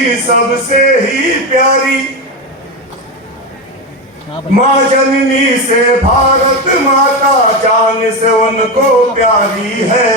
जननी सबसे ही प्यारी, माँ जननी से भारत माता जान से उनको प्यारी है।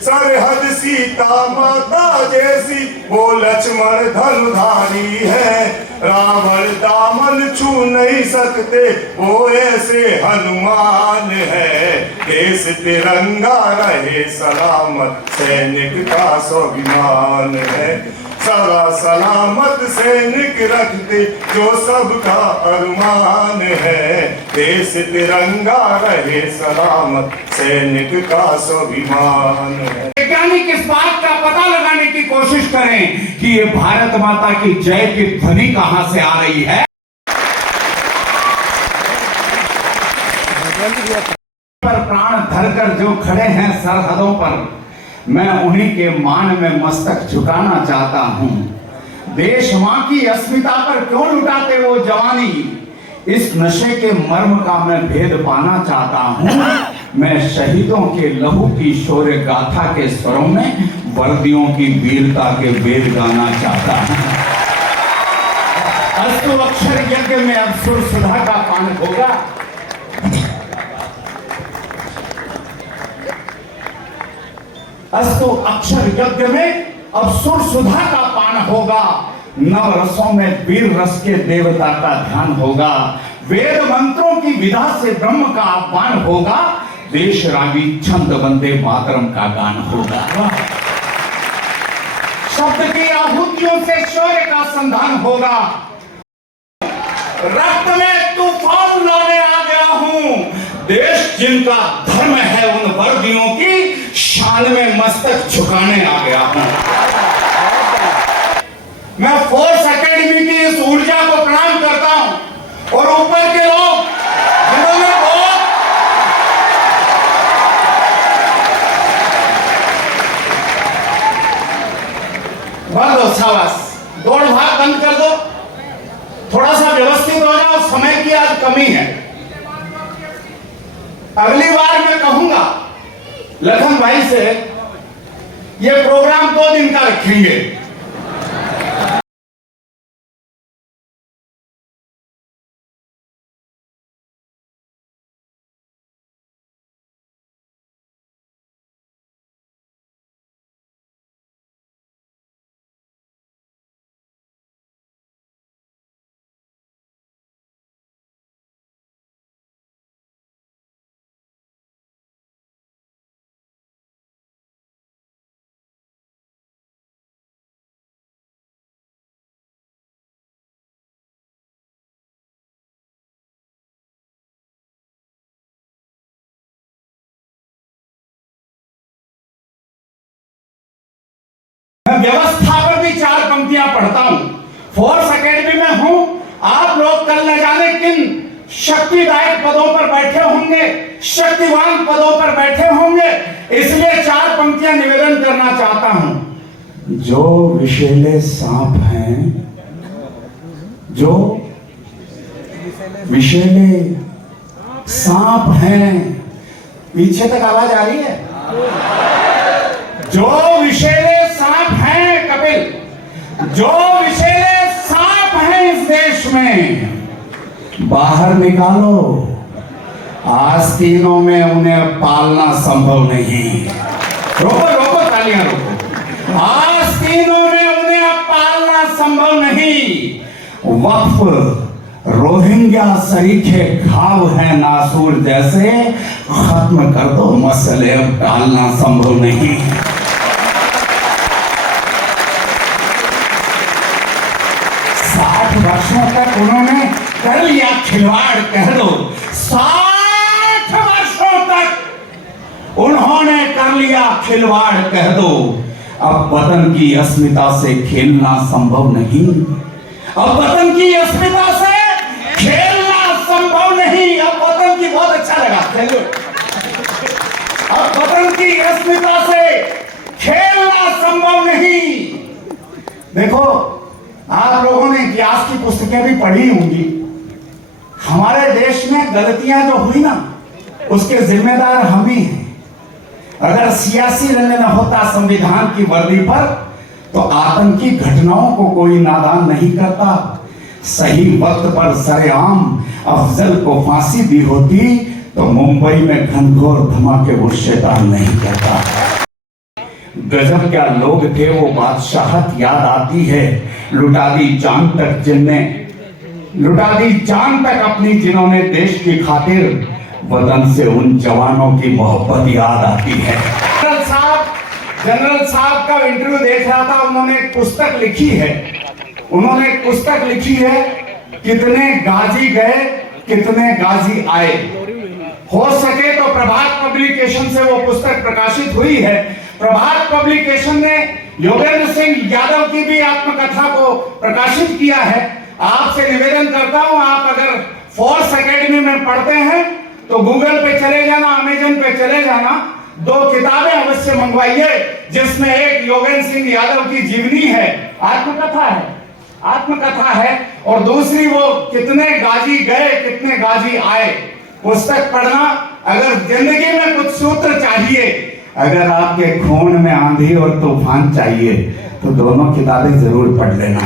सरहद सीता माता जैसी वो लक्ष्मण धनुधारी है। रावण दामन छू नहीं सकते वो ऐसे हनुमान है। देश तिरंगा रहे सलामत सैनिक का स्वाभिमान है। सारा सलामत सैनिक रखते जो सबका अरमान है। देश तिरंगा रहे सलामत सैनिक का स्वाभिमान है। वैज्ञानिक इस बात का पता लगाने की कोशिश करें कि ये भारत माता की जय की ध्वनि कहां से आ रही है। पर प्राण धरकर जो खड़े हैं सरहदों पर, मैं उन्हीं के मान में मस्तक झुकाना चाहता हूं। देश मां की अस्मिता पर क्यों लुटाते वो जवानी, इस नशे के मर्म का मैं भेद पाना चाहता हूं। मैं शहीदों के लहू की शौर्य गाथा के स्वरों में वर्दियों की वीरता के वेद गाना चाहता हूं। अस्तु अक्षर यज्ञ में अब सुर सुधा का पान होगा। अस्तु अक्षर यज्ञ में अब सुर सुधा का पान होगा। नव रसों में वीर रस के देवता का ध्यान होगा। वेद मंत्रों की विधा से ब्रह्म का आह्वान होगा। देश रागी छंद वंदे मातरम का गान होगा। शब्द की आहुतियों से शौर्य का संधान होगा। रक्त में तूफान लाने आ गया हूं। देश जिनका धर्म है उन वर्दियों की शान में मस्तक झुकाने आ गया हूं। मैं फोर्स एकेडमी की इस ऊर्जा को प्रणाम करता हूं और ऊपर के लोग जिन्होंने बहुत शाबाश, दौड़ भाग बंद कर दो, थोड़ा सा व्यवस्थित हो जाओ। समय की आज कमी है। अगली बार मैं कहूंगा लखन भाई से ये प्रोग्राम 2 दिन का रखेंगे। मैं व्यवस्था पर भी 4 पंक्तियां पढ़ता हूं। फोर्स एकेडमी में हूं। आप लोग कल न जाने किन शक्तिदायक पदों पर बैठे होंगे, शक्तिवान पदों पर बैठे होंगे, इसलिए 4 पंक्तियां निवेदन करना चाहता हूं। जो विषैले सांप हैं, जो विषैले सांप हैं, पीछे तक आवाज आ रही है? जो विषैले सांप हैं कपिल, जो विषैले सांप हैं इस देश में, बाहर निकालो। आस्तीनों में उन्हें पालना संभव नहीं। रोको रोको, तालियां रोको। आस्तीनों में उन्हें पालना संभव नहीं। वक्फ रोहिंग्या सरीखे घाव है नासूर जैसे, खत्म कर दो मसले, अब टालना संभव नहीं। 60 वर्षों तक उन्होंने कर लिया खिलवाड़, कह दो 60 वर्षों तक उन्होंने कर लिया खिलवाड़, कह दो। अब वतन की अस्मिता से खेलना संभव नहीं। अब वतन की अस्मिता से खेलना संभव नहीं। अब वतन की, बहुत अच्छा लगा, चलो। अब वतन की अस्मिता से खेलना संभव नहीं। देखो, आप लोगों ने इतिहास की पुस्तकें भी पढ़ी होंगी। हमारे देश में गलतियां जो हुई ना, उसके जिम्मेदार हम ही हैं। अगर सियासी रंग न होता संविधान की वर्दी पर, तो आतंकी घटनाओं को कोई नादान नहीं करता। सही वक्त पर सरेआम अफजल को फांसी दी होती तो मुंबई में घनघोर धमाके वो शैतान नहीं करता। गजब क्या लोग थे वो, बादशाहत याद आती है। लुटा दी जान तक अपनी जिन्होंने देश की खातिर, वतन से उन जवानों की मोहब्बत याद आती है। जनरल साहब का इंटरव्यू देख रहा था, उन्होंने एक पुस्तक लिखी है, कितने गाजी गए कितने गाजी आए। हो सके तो प्रभात पब्लिकेशन से वो पुस्तक प्रकाशित हुई है। प्रभात पब्लिकेशन ने योगेंद्र सिंह यादव की भी आत्मकथा को प्रकाशित किया है। आपसे निवेदन करता हूं, आप अगर फोर्स एकेडमी में पढ़ते हैं तो गूगल पे चले जाना, अमेजन पे चले जाना, 2 किताबें अवश्य मंगवाइए, जिसमें एक योगेंद्र सिंह यादव की जीवनी है, आत्मकथा है, और दूसरी वो कितने गाजी गए कितने गाजी आए। पुस्तक पढ़ना। अगर जिंदगी में कुछ सूत्र चाहिए, अगर आपके खून में आंधी और तूफान चाहिए, तो दोनों किताबें जरूर पढ़ लेना।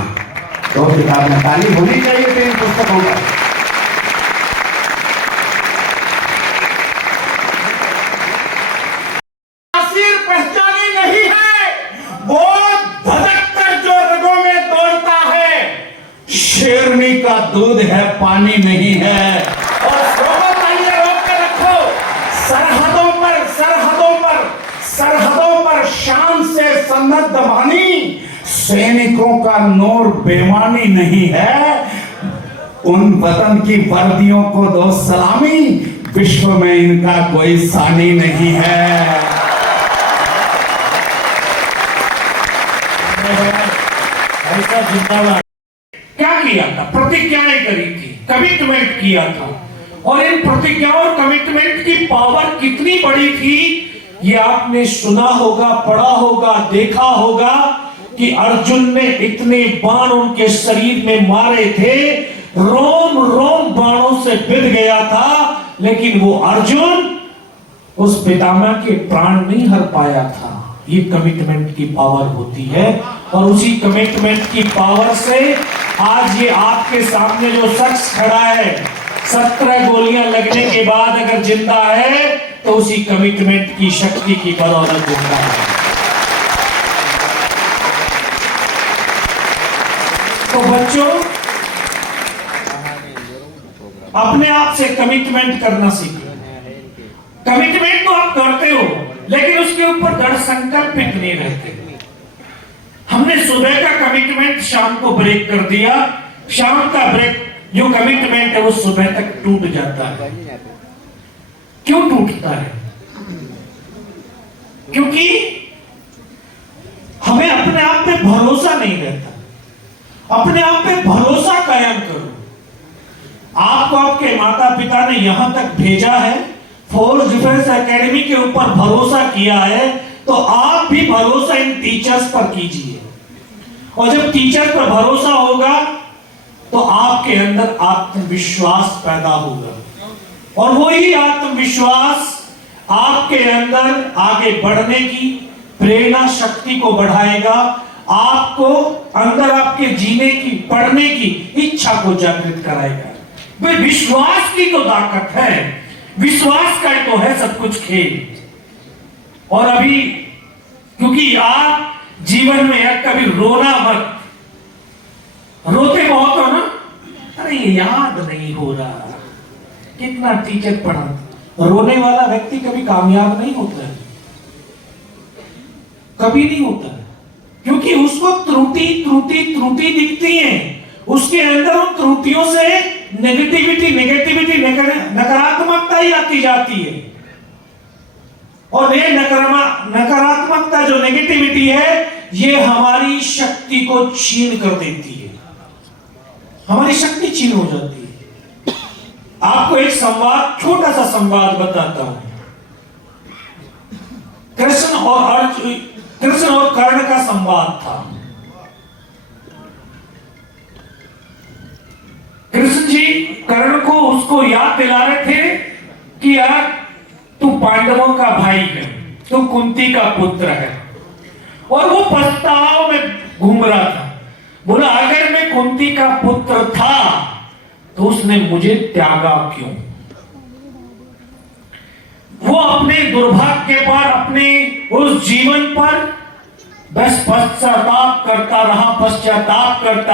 2 किताबें तारीफ होनी चाहिए इन पुस्तकों पर। तासीर पहचानी नहीं है, वो धधक कर जो रगों में दौड़ता है। शेरनी का दूध है, पानी नहीं है। और रोक कर रखो, सरहदों पर शान से सन्नद्ध बानी, सैनिकों का नूर बेमानी नहीं है। उन वतन की वर्दियों को दो सलामी, विश्व में इनका कोई सानी नहीं है। क्या किया था? प्रतिज्ञाएं करी थी, कमिटमेंट किया था, और इन प्रतिज्ञाओं और कमिटमेंट की पावर कितनी बड़ी थी ये आपने सुना होगा, पढ़ा होगा, देखा होगा कि अर्जुन ने इतने बाण उनके शरीर में मारे थे, रोम रोम बाणों से बिध गया था, लेकिन वो अर्जुन उस पितामह के प्राण नहीं हर पाया था। ये कमिटमेंट की पावर होती है, और उसी कमिटमेंट की पावर से आज ये आपके सामने जो शख्स खड़ा है, 17 गोलियां लगने के बाद अगर जिंदा है तो उसी कमिटमेंट की शक्ति की बदौलत जिंदा है। तो बच्चों, अपने आप से कमिटमेंट करना सीखो। कमिटमेंट तो आप करते हो, लेकिन उसके ऊपर दृढ़ संकल्पित नहीं रहते। हमने सुबह का कमिटमेंट शाम को ब्रेक कर दिया, शाम का ब्रेक जो कमिटमेंट है वो सुबह तक टूट जाता है। क्यों टूटता है? क्योंकि हमें अपने आप पे भरोसा नहीं रहता। अपने आप पे भरोसा कायम करो। आपको आपके माता पिता ने यहां तक भेजा है, फोर्स डिफेंस एकेडमी के ऊपर भरोसा किया है, तो आप भी भरोसा इन टीचर्स पर कीजिए। और जब टीचर पर भरोसा होगा तो आपके अंदर आत्मविश्वास पैदा होगा, और वही आत्मविश्वास आपके अंदर आगे बढ़ने की प्रेरणा शक्ति को बढ़ाएगा, आपको अंदर आपके जीने की, पढ़ने की इच्छा को जागृत कराएगा। भाई विश्वास की तो ताकत है, विश्वास का तो है सब कुछ खेल। और अभी क्योंकि आप जीवन में यार कभी रोना मत, रोते बहुत हो ना, अरे याद नहीं हो रहा कितना टीचर पढ़ा। रोने वाला व्यक्ति कभी कामयाब नहीं होता है, कभी नहीं होता है, क्योंकि उसको त्रुटि दिखती है, उसके अंदर उन त्रुटियों से नेगेटिविटी नकारात्मकता ही आती जाती है। और ये नकारात्मकता जो नेगेटिविटी है, ये हमारी शक्ति को छीन कर देती है, हमारी शक्ति छीन हो जाती है। आपको एक संवाद, छोटा सा संवाद बताता हूं। कृष्ण और कर्ण का संवाद था। कृष्ण जी कर्ण को उसको याद दिला रहे थे कि यार तू पांडवों का भाई है, तू कुंती का पुत्र है, और वो पछताव में घूम रहा था। बोला अगर मैं कुंती का पुत्र था तो उसने मुझे त्यागा क्यों? वो अपने दुर्भाग्य पर, अपने उस जीवन पर बस पश्चाताप करता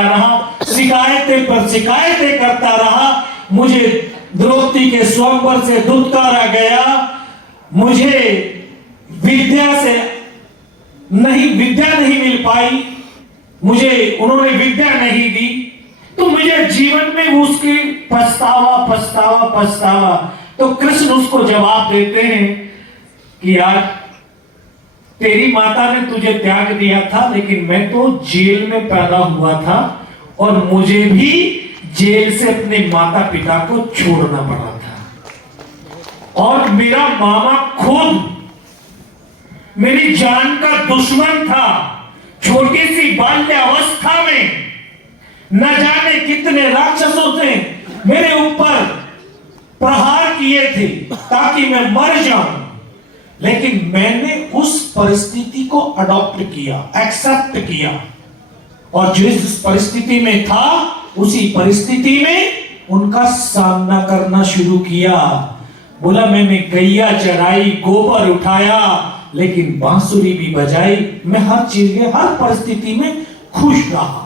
रहा, शिकायतें पर शिकायतें करता रहा। मुझे द्रौपदी के स्वयंवर से दुत्कारा गया, मुझे विद्या नहीं मिल पाई, मुझे उन्होंने विद्या नहीं दी, तो मुझे जीवन में उसके पछतावा। तो कृष्ण उसको जवाब देते हैं कि यार तेरी माता ने तुझे त्याग दिया था, लेकिन मैं तो जेल में पैदा हुआ था और मुझे भी जेल से अपने माता पिता को छोड़ना पड़ा था। और मेरा मामा खुद मेरी जान का दुश्मन था। छोटी सी बाल्यावस्था में न जाने कितने राक्षसों ने मेरे ऊपर प्रहार किए थे ताकि मैं मर जाऊं, लेकिन मैंने उस परिस्थिति को अडॉप्ट किया, एक्सेप्ट किया, और जिस परिस्थिति में था उसी परिस्थिति में उनका सामना करना शुरू किया। बोला मैंने गैया चराई, गोबर उठाया, लेकिन बांसुरी भी बजाई, मैं हर चीज में, हर परिस्थिति में खुश रहा।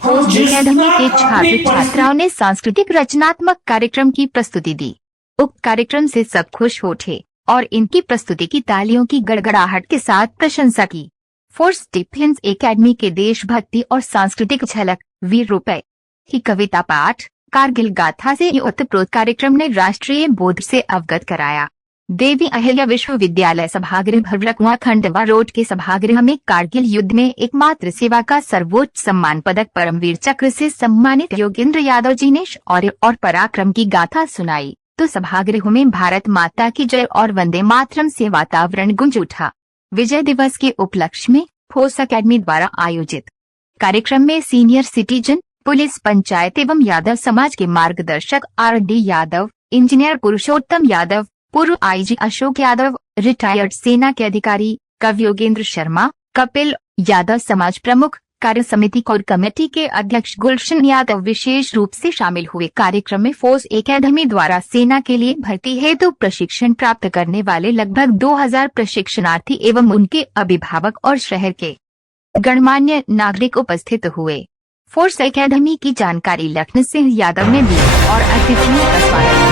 अकेडमी के छात्र छात्राओं ने सांस्कृतिक रचनात्मक कार्यक्रम की प्रस्तुति दी। उक्त कार्यक्रम से सब खुश हो उठे और इनकी प्रस्तुति की तालियों की गड़गड़ाहट के साथ प्रशंसा की। फोर्स डिफेंस एकेडमी के देशभक्ति और सांस्कृतिक झलक वीर रुपए की कविता पाठ कारगिल गाथा से ओतप्रोत कार्यक्रम ने राष्ट्रीय बोध से अवगत कराया। देवी अहिल्या विश्वविद्यालय सभागृह भरलकुआ खंडवा रोड के सभागृह में कारगिल युद्ध में एकमात्र सेवा का सर्वोच्च सम्मान पदक परमवीर चक्र से सम्मानित योगेंद्र यादव जी ने शौर्य और पराक्रम की गाथा सुनाई, तो सभागृह में भारत माता की जय और वंदे मातरम से वातावरण गूंज उठा। विजय दिवस के उपलक्ष्य में फोर्स अकेडमी द्वारा आयोजित कार्यक्रम में सीनियर सिटीजन, पुलिस, पंचायत एवं यादव समाज के मार्गदर्शक RD यादव, इंजीनियर पुरुषोत्तम यादव, पूर्व IG अशोक यादव, रिटायर्ड सेना के अधिकारी कवि योगेंद्र शर्मा, कपिल यादव समाज प्रमुख, कार्य समिति कोर कमेटी के अध्यक्ष गुलशन यादव विशेष रूप से शामिल हुए। कार्यक्रम में फोर्स एकेडमी द्वारा सेना के लिए भर्ती हेतु प्रशिक्षण प्राप्त करने वाले लगभग 2000 प्रशिक्षणार्थी एवं उनके अभिभावक और शहर के गणमान्य नागरिक उपस्थित हुए। फोर्स एकेडमी की जानकारी लखन सिंह यादव ने दी और अतिथियों का स्वागत